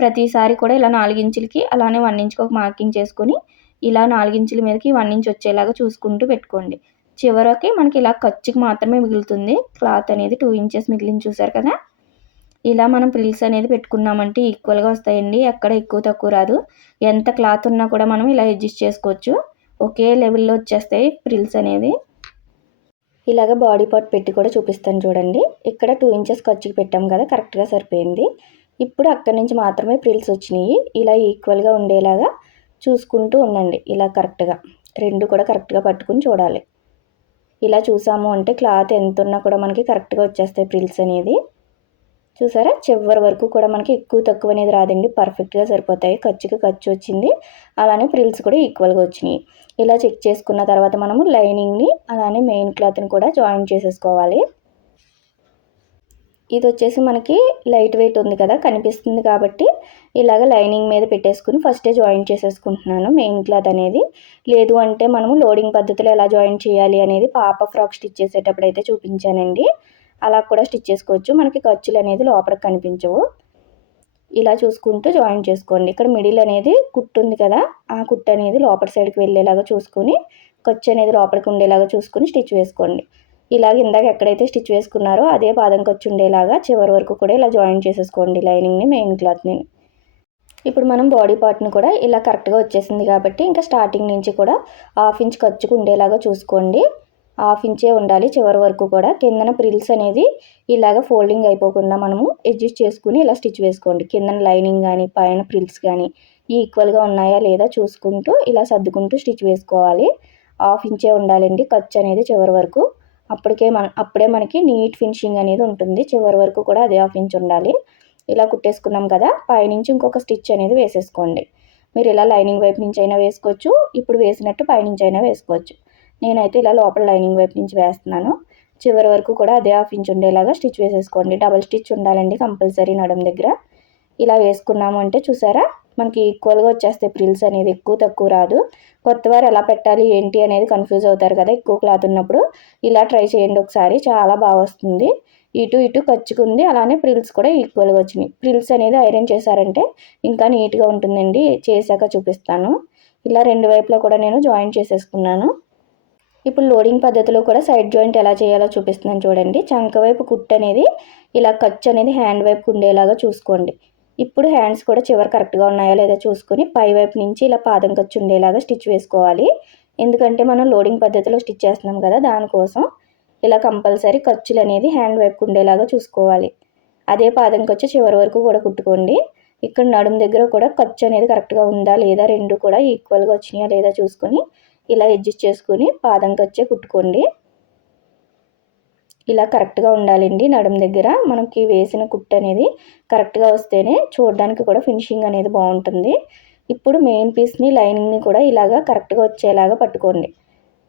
ప్రతిసారి కూడా ఇలా 4 ఇంచులకి అలానే 1 ఇంచ్కి ఒక మార్కింగ్ చేసుకొని ఇలా 4 ఇంచుల మీదకి 1 ఇంచ్ వచ్చేలాగా చూసుకుంటూ పెట్టుకోండి. చివరికి మనకి ఇలా ఖర్చుకి మాత్రమే మిగులుతుంది క్లాత్ అనేది. 2 ఇంచెస్ మిగిలింది చూసారు కదా. ఇలా మనం ప్రిల్స్ అనేది పెట్టుకున్నామంటే ఈక్వల్గా వస్తాయండి. ఎక్కడ ఎక్కువ తక్కువ రాదు. ఎంత క్లాత్ ఉన్నా కూడా మనం ఇలా అడ్జస్ట్ చేసుకోవచ్చు. ఒకే లెవెల్లో వచ్చేస్తాయి ప్రిల్స్ అనేది. ఇలాగ బాడీ పార్ట్ పెట్టి కూడా చూపిస్తాను చూడండి. ఇక్కడ 2 ఇంచెస్ ఖర్చుకి పెట్టాం కదా, కరెక్ట్గా సరిపోయింది. ఇప్పుడు అక్కడి నుంచి మాత్రమే ప్రిల్స్ వచ్చినాయి. ఇలా ఈక్వల్గా ఉండేలాగా చూసుకుంటూ ఉండండి. ఇలా కరెక్ట్గా రెండు కూడా కరెక్ట్గా పట్టుకుని చూడాలి. ఇలా చూసాము అంటే క్లాత్ ఎంత ఉన్నా కూడా మనకి కరెక్ట్గా వచ్చేస్తాయి ప్రిల్స్ అనేది. చూసారా, చివరి వరకు కూడా మనకి ఎక్కువ తక్కువ అనేది రాదండి, పర్ఫెక్ట్గా సరిపోతాయి. ఖర్చుకి ఖర్చు వచ్చింది, అలానే ప్రిల్స్ కూడా ఈక్వల్గా వచ్చినాయి. ఇలా చెక్ చేసుకున్న తర్వాత మనము లైనింగ్ని అలానే మెయిన్ క్లాత్ని కూడా జాయిన్ చేసేసుకోవాలి. ఇది వచ్చేసి మనకి లైట్ వెయిట్ ఉంది కదా, కనిపిస్తుంది కాబట్టి ఇలాగ లైనింగ్ మీద పెట్టేసుకుని ఫస్టే జాయిన్ చేసేసుకుంటున్నాను మెయిన్ క్లాత్ అనేది. లేదు అంటే మనము లోడింగ్ పద్ధతిలో ఎలా జాయిన్ చేయాలి అనేది పాప ఫ్రాక్ స్టిచ్ చేసేటప్పుడు అయితే చూపించానండి. అలా కూడా స్టిచ్ చేసుకోవచ్చు. మనకి ఖర్చులు అనేది లోపలికి కనిపించవు. ఇలా చూసుకుంటూ జాయిన్ చేసుకోండి. ఇక్కడ మిడిల్ అనేది కుట్టు ఉంది కదా, ఆ కుట్టు అనేది లోపల సైడ్కి వెళ్ళేలాగా చూసుకొని ఖర్చు అనేది లోపలికి ఉండేలాగా చూసుకొని స్టిచ్ వేసుకోండి. ఇలాగ ఇందాక ఎక్కడైతే స్టిచ్ వేసుకున్నారో అదే పాదం ఖర్చు ఉండేలాగా చివరి వరకు కూడా ఇలా జాయిన్ చేసేసుకోండి లైనింగ్ని మెయిన్ క్లాత్ని. ఇప్పుడు మనం బాడీ పార్ట్ని కూడా ఇలా కరెక్ట్గా వచ్చేసింది కాబట్టి ఇంకా స్టార్టింగ్ నుంచి కూడా 1/2 ఇంచ్ ఖర్చుకు ఉండేలాగా చూసుకోండి. హాఫ్ ఇంచే ఉండాలి చివరి వరకు కూడా. కిందన ప్రిల్స్ అనేది ఇలాగ ఫోల్డింగ్ అయిపోకుండా మనము అడ్జస్ట్ చేసుకుని ఇలా స్టిచ్ వేసుకోండి. కిందన లైనింగ్ కానీ పైన ప్రిల్స్ కానీ ఈక్వల్గా ఉన్నాయా లేదా చూసుకుంటూ ఇలా సర్దుకుంటూ స్టిచ్ వేసుకోవాలి. హాఫ్ ఇంచే ఉండాలండి ఖర్చు అనేది చివరి వరకు. అప్పుడే మనకి నీట్ ఫినిషింగ్ అనేది ఉంటుంది. చివరి వరకు కూడా అదే హాఫ్ ఇంచ్ ఉండాలి. ఇలా కుట్టేసుకున్నాం కదా, పైనుంచి ఇంకొక స్టిచ్ అనేది వేసేసుకోండి. మీరు ఇలా లైనింగ్ వైపు నుంచి అయినా వేసుకోవచ్చు, ఇప్పుడు వేసినట్టు పైనుంచి అయినా వేసుకోవచ్చు. నేనైతే ఇలా లోపల లైనింగ్ వైపు నుంచి వేస్తున్నాను. చివరి వరకు కూడా అదే హాఫ్ ఇంచ్ ఉండేలాగా స్టిచ్ వేసేసుకోండి. డబల్ స్టిచ్ ఉండాలండి కంపల్సరీ నడుము దగ్గర. ఇలా వేసుకున్నాము అంటే చూసారా మనకి ఈక్వల్గా వచ్చేస్తాయి ప్రిల్స్ అనేది, ఎక్కువ తక్కువ రాదు. కొత్తవారు ఎలా పెట్టాలి ఏంటి అనేది కన్ఫ్యూజ్ అవుతారు కదా ఎక్కువ క్లాత్ ఉన్నప్పుడు. ఇలా ట్రై చేయండి ఒకసారి, చాలా బాగా వస్తుంది. ఇటు ఇటు ఖర్చుకుంది, అలానే ప్రిల్స్ కూడా ఈక్వల్గా వచ్చినాయి. ప్రిల్స్ అనేది ఐరన్ చేశారంటే ఇంకా నీట్గా ఉంటుందండి. చేశాక చూపిస్తాను. ఇలా రెండు వైపులా కూడా నేను జాయిన్ చేసేసుకున్నాను. ఇప్పుడు లోడింగ్ పద్ధతిలో కూడా సైడ్ జాయింట్ ఎలా చేయాలో చూపిస్తున్నాను చూడండి. చంక వైపు కుట్టు అనేది ఇలా ఖర్చు అనేది హ్యాండ్ వైపు ఉండేలాగా చూసుకోండి. ఇప్పుడు హ్యాండ్స్ కూడా చివరి కరెక్ట్గా ఉన్నాయో లేదో చూసుకొని పై వైపు నుంచి ఇలా పాదం ఖర్చు ఉండేలాగా స్టిచ్ వేసుకోవాలి. ఎందుకంటే మనం లోడింగ్ పద్ధతిలో స్టిచ్ చేస్తున్నాం కదా, దానికోసం ఇలా కంపల్సరీ ఖర్చులు అనేది హ్యాండ్ వైపు ఉండేలాగా చూసుకోవాలి. అదే పాదం ఖర్చు చివరి వరకు కూడా కుట్టుకోండి. ఇక్కడ నడుము దగ్గర కూడా ఖర్చు అనేది కరెక్ట్గా ఉందా లేదా, రెండు కూడా ఈక్వల్గా వచ్చినాయా లేదా చూసుకొని ఇలా అడ్జస్ట్ చేసుకుని పాదం ఖర్చే కుట్టుకోండి. ఇలా కరెక్ట్గా ఉండాలండి. నడుము దగ్గర మనకి వేసిన కుట్టు అనేది కరెక్ట్గా వస్తేనే చూడడానికి కూడా ఫినిషింగ్ అనేది బాగుంటుంది. ఇప్పుడు మెయిన్ పీస్ని లైనింగ్ని కూడా ఇలాగా కరెక్ట్గా వచ్చేలాగా పట్టుకోండి.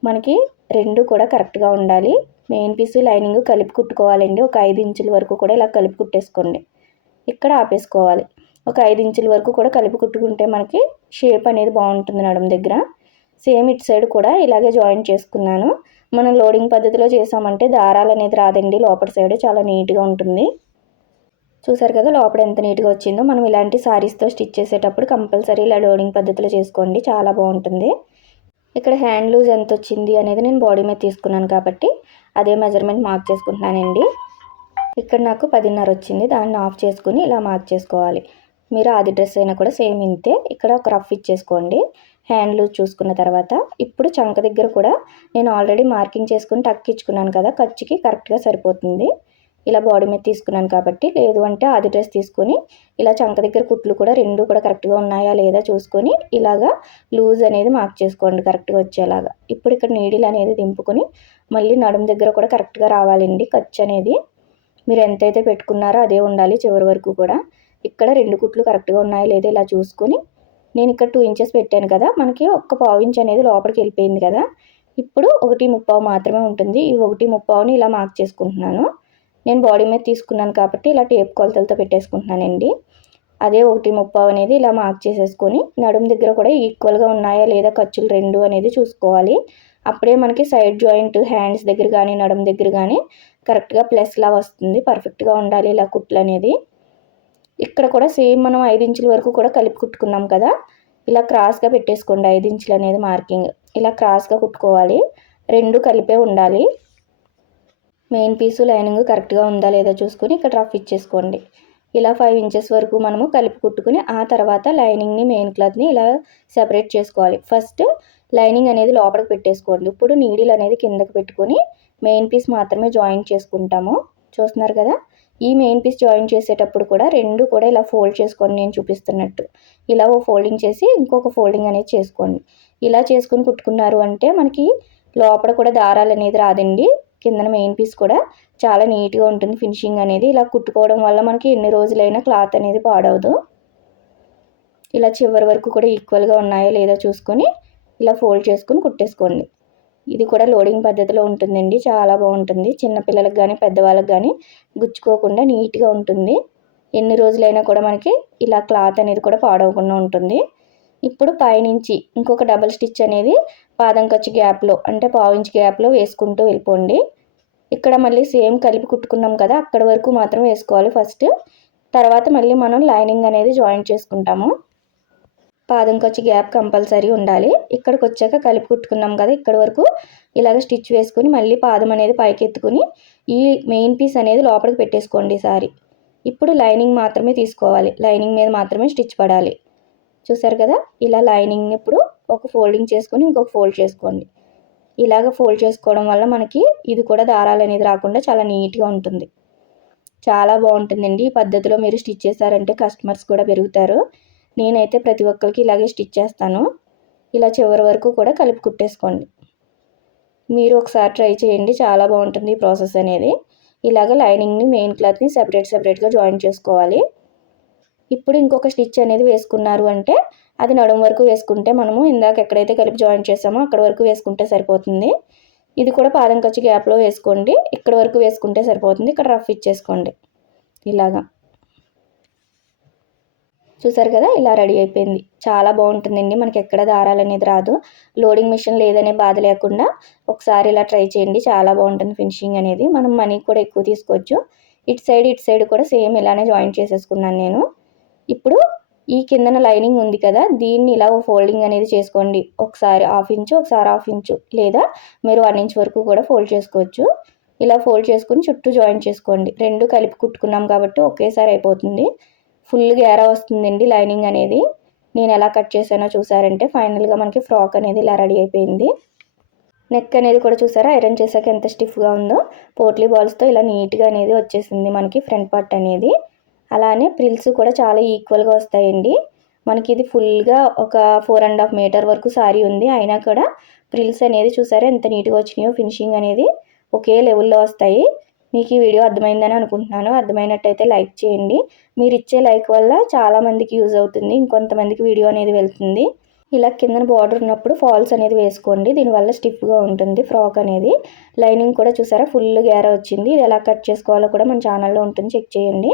మనకి రెండు కూడా కరెక్ట్గా ఉండాలి. మెయిన్ పీస్ లైనింగ్ కలిపి కుట్టుకోవాలండి. ఒక 5 ఇంచుల వరకు కూడా ఇలా కలిపి కుట్టేసుకోండి. ఇక్కడ ఆపేసుకోవాలి. ఒక 5 ఇంచుల వరకు కూడా కలిపి కుట్టుకుంటే మనకి షేప్ అనేది బాగుంటుంది నడుము దగ్గర. సేమ్ ఇటు సైడ్ కూడా ఇలాగే జాయిన్ చేసుకున్నాను. మనం లోడింగ్ పద్ధతిలో చేసామంటే దారాలు అనేది రాదండి. లోపల సైడ్ చాలా నీట్గా ఉంటుంది. చూసారు కదా లోపల ఎంత నీట్గా వచ్చిందో. మనం ఇలాంటి సారీస్తో స్టిచ్ చేసేటప్పుడు కంపల్సరీ ఇలా లోడింగ్ పద్ధతిలో చేసుకోండి, చాలా బాగుంటుంది. ఇక్కడ హ్యాండ్ లూజ్ ఎంత వచ్చింది అనేది నేను బాడీ మీద తీసుకున్నాను కాబట్టి అదే మెజర్మెంట్ మార్క్ చేసుకుంటున్నానండి. ఇక్కడ నాకు 10.5 వచ్చింది. దాన్ని ఆఫ్ చేసుకుని ఇలా మార్క్ చేసుకోవాలి. మీరు ఆది డ్రెస్ అయినా కూడా సేమ్ ఇంతే. ఇక్కడ ఒక రఫ్ ఇచ్చేసుకోండి హ్యాండ్ లూజ్ చూసుకున్న తర్వాత. ఇప్పుడు చంక దగ్గర కూడా నేను ఆల్రెడీ మార్కింగ్ చేసుకుని టక్ ఇచ్చుకున్నాను కదా, ఖర్చుకి కరెక్ట్గా సరిపోతుంది. ఇలా బాడీ మీద తీసుకున్నాను కాబట్టి. లేదు అంటే ఆది డ్రెస్ తీసుకొని ఇలా చంక దగ్గర కుట్లు కూడా రెండు కూడా కరెక్ట్గా ఉన్నాయా లేదా చూసుకొని ఇలాగా లూజ్ అనేది మార్క్ చేసుకోండి కరెక్ట్గా వచ్చేలాగా. ఇప్పుడు ఇక్కడ నీడిల్ అనేది దింపుకొని మళ్ళీ నడుము దగ్గర కూడా కరెక్ట్గా రావాలండి ఖర్చు అనేది. మీరు ఎంతైతే పెట్టుకున్నారో అదే ఉండాలి చివరి వరకు కూడా. ఇక్కడ రెండు కుట్లు కరెక్ట్గా ఉన్నాయో లేదో ఇలా చూసుకొని, నేను ఇక్కడ 2 ఇంచెస్ పెట్టాను కదా, మనకి ఒక్క పావు ఇంచ్ అనేది లోపలికి వెళ్ళిపోయింది కదా. ఇప్పుడు 1.35 మాత్రమే ఉంటుంది. ఈ 1.35ని ఇలా మార్క్ చేసుకుంటున్నాను. నేను బాడీ మీద తీసుకున్నాను కాబట్టి ఇలా టేప్ కొలతలతో పెట్టేసుకుంటున్నానండి. అదే 1.35 అనేది ఇలా మార్క్ చేసేసుకొని నడుము దగ్గర కూడా ఈక్వల్గా ఉన్నాయా లేదా ఖర్చులు రెండు అనేది చూసుకోవాలి. అప్పుడే మనకి సైడ్ జాయింట్ హ్యాండ్స్ దగ్గర కానీ నడుము దగ్గర కానీ కరెక్ట్గా ప్లస్లా వస్తుంది. పర్ఫెక్ట్గా ఉండాలి ఇలా కుట్లు అనేది. ఇక్కడ కూడా సేమ్ మనం 5 ఇంచుల వరకు కూడా కలిపి కుట్టుకున్నాం కదా, ఇలా క్రాస్గా పెట్టేసుకోండి. 5 ఇంచులు అనేది మార్కింగ్ ఇలా క్రాస్గా కుట్టుకోవాలి. రెండు కలిపే ఉండాలి. మెయిన్ పీసు లైనింగ్ కరెక్ట్గా ఉందా లేదా చూసుకొని ఇక్కడ రఫ్ ఇచ్చేసుకోండి. ఇలా 5 ఇంచెస్ వరకు మనము కలిపి కుట్టుకుని ఆ తర్వాత లైనింగ్ని మెయిన్ క్లాత్ని ఇలా సెపరేట్ చేసుకోవాలి. ఫస్ట్ లైనింగ్ అనేది లోపలికి పెట్టేసుకోండి. ఇప్పుడు నీడిల్ అనేది కిందకి పెట్టుకొని మెయిన్ పీస్ మాత్రమే జాయిన్ చేసుకుంటాము. చూస్తున్నారు కదా, ఈ మెయిన్ పీస్ జాయిన్ చేసేటప్పుడు కూడా రెండు కూడా ఇలా ఫోల్డ్ చేసుకోండి. నేను చూపిస్తున్నట్టు ఇలా ఓ ఫోల్డింగ్ చేసి ఇంకొక ఫోల్డింగ్ అనేది చేసుకోండి. ఇలా చేసుకుని కుట్టుకున్నారు అంటే మనకి లోపల కూడా దారాలు అనేది రాదండి. కిందన మెయిన్ పీస్ కూడా చాలా నీట్గా ఉంటుంది ఫినిషింగ్ అనేది. ఇలా కుట్టుకోవడం వల్ల మనకి ఎన్ని రోజులైనా క్లాత్ అనేది పాడవదు. ఇలా చివరి వరకు కూడా ఈక్వల్గా ఉన్నాయో లేదో చూసుకొని ఇలా ఫోల్డ్ చేసుకుని కుట్టేసుకోండి. ఇది కూడా లోడింగ్ పద్ధతిలో ఉంటుందండి, చాలా బాగుంటుంది. చిన్నపిల్లలకు కానీ పెద్దవాళ్ళకి కానీ గుచ్చుకోకుండా నీట్గా ఉంటుంది. ఎన్ని రోజులైనా కూడా మనకి ఇలా క్లాత్ అనేది కూడా పాడవకుండా ఉంటుంది. ఇప్పుడు పైనుంచి ఇంకొక డబల్ స్టిచ్ అనేది పాదం ఖర్చు గ్యాప్లో అంటే పావు ఇంచ్ గ్యాప్లో వేసుకుంటూ వెళ్ళిపోండి. ఇక్కడ మళ్ళీ సేమ్ కలిపి కుట్టుకున్నాం కదా, అక్కడ వరకు మాత్రం వేసుకోవాలి ఫస్ట్. తర్వాత మళ్ళీ మనం లైనింగ్ అనేది జాయిన్ చేసుకుంటాము. పాదం ఖర్చు గ్యాప్ కంపల్సరీ ఉండాలి. ఇక్కడికి వచ్చాక కలిపి కుట్టుకున్నాం కదా, ఇక్కడ వరకు ఇలాగ స్టిచ్ వేసుకుని మళ్ళీ పాదం అనేది పైకి ఎత్తుకుని ఈ మెయిన్ పీస్ అనేది లోపలికి పెట్టేసుకోండి ఈసారి. ఇప్పుడు లైనింగ్ మాత్రమే తీసుకోవాలి, లైనింగ్ మీద మాత్రమే స్టిచ్ పడాలి. చూసారు కదా, ఇలా లైనింగ్ని ఇప్పుడు ఒక ఫోల్డింగ్ చేసుకొని ఇంకొక ఫోల్డ్ చేసుకోండి. ఇలాగ ఫోల్డ్ చేసుకోవడం వల్ల మనకి ఇది కూడా దారాలు అనేది రాకుండా చాలా నీట్గా ఉంటుంది. చాలా బాగుంటుందండి. ఈ పద్ధతిలో మీరు స్టిచ్ చేశారంటే కస్టమర్స్ కూడా పెరుగుతారు. నేనైతే ప్రతి ఒక్కరికి ఇలాగే స్టిచ్ చేస్తాను. ఇలా చివరి వరకు కూడా కలిపి కుట్టేసుకోండి. మీరు ఒకసారి ట్రై చేయండి, చాలా బాగుంటుంది ఈ ప్రాసెస్ అనేది. ఇలాగ లైనింగ్ని మెయిన్ క్లాత్ని సెపరేట్గా జాయిన్ చేసుకోవాలి. ఇప్పుడు ఇంకొక స్టిచ్ అనేది వేసుకున్నారు అంటే అది నడుము వరకు వేసుకుంటే మనము ఇందాక ఎక్కడైతే కలిపి జాయిన్ చేసామో అక్కడ వరకు వేసుకుంటే సరిపోతుంది. ఇది కూడా పాదం ఖర్చు గ్యాప్లో వేసుకోండి. ఇక్కడ వరకు వేసుకుంటే సరిపోతుంది. ఇక్కడ రఫ్ ఇచ్చేసుకోండి. ఇలాగా చూసారు కదా, ఇలా రెడీ అయిపోయింది. చాలా బాగుంటుందండి. మనకి ఎక్కడ దారాలు అనేది రాదు. లోడింగ్ మిషన్ లేదనే బాధ లేకుండా ఒకసారి ఇలా ట్రై చేయండి. చాలా బాగుంటుంది ఫినిషింగ్ అనేది. మనం మనీ కూడా ఎక్కువ తీసుకోవచ్చు. ఇటు సైడ్ కూడా సేమ్ ఇలానే జాయిన్ చేసేసుకున్నాను నేను. ఇప్పుడు ఈ కిందన లైనింగ్ ఉంది కదా, దీన్ని ఇలా ఫోల్డింగ్ అనేది చేసుకోండి. ఒకసారి 1/2 ఇంచు, ఒకసారి 1/2 ఇంచు, లేదా మీరు 1 ఇంచ్ వరకు కూడా ఫోల్డ్ చేసుకోవచ్చు. ఇలా ఫోల్డ్ చేసుకుని చుట్టూ జాయిన్ చేసుకోండి. రెండు కలిపి కుట్టుకున్నాం కాబట్టి ఒకేసారి అయిపోతుంది. ఫుల్ గేరా వస్తుందండి లైనింగ్ అనేది. నేను ఎలా కట్ చేశానో చూసారంటే ఫైనల్గా మనకి ఫ్రాక్ అనేది ఇలా రెడీ అయిపోయింది. నెక్ అనేది కూడా చూసారా, ఐరన్ చేశాక ఎంత స్టిఫ్గా ఉందో. పోట్లీ బాల్స్తో ఇలా నీట్గా అనేది వచ్చేసింది మనకి ఫ్రంట్ పార్ట్ అనేది. అలానే ప్రిల్స్ కూడా చాలా ఈక్వల్గా వస్తాయండి. మనకి ఇది ఫుల్గా ఒక 4.5 మీటర్ వరకు సారీ ఉంది. అయినా కూడా ప్రిల్స్ అనేది చూసారా ఎంత నీట్గా వచ్చినాయో. ఫినిషింగ్ అనేది ఒకే లెవెల్లో వస్తాయి. మీకు ఈ వీడియో అర్థమైందని అనుకుంటున్నాను. అర్థమైనట్టయితే లైక్ చేయండి. మీరు ఇచ్చే లైక్ వల్ల చాలామందికి యూజ్ అవుతుంది, ఇంకొంతమందికి వీడియో అనేది వెళ్తుంది. ఇలా కిందన బార్డర్ ఉన్నప్పుడు ఫాల్స్ అనేది వేసుకోండి. దీనివల్ల స్టిఫ్గా ఉంటుంది ఫ్రాక్ అనేది. లైనింగ్ కూడా చూసారా ఫుల్ గేరా వచ్చింది. ఇది ఎలా కట్ చేసుకోవాలో కూడా మన ఛానల్లో ఉంటుంది, చెక్ చేయండి.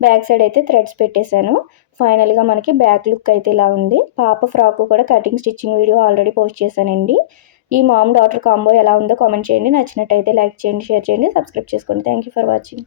బ్యాక్ సైడ్ అయితే థ్రెడ్స్ పెట్టేశాను. ఫైనల్గా మనకి బ్యాక్ లుక్ అయితే ఇలా ఉంది. పాప ఫ్రాక్ కూడా cutting stitching video already post చేశానండి. ఈ మామ్ డాటర్ కాంబో ఎలా ఉందో కామెంట్ చేయండి. నచ్చినట్టయితే లైక్ చేయండి, షేర్ చేయండి, సబ్స్క్రైబ్ చేసుకోండి. Thank you for watching.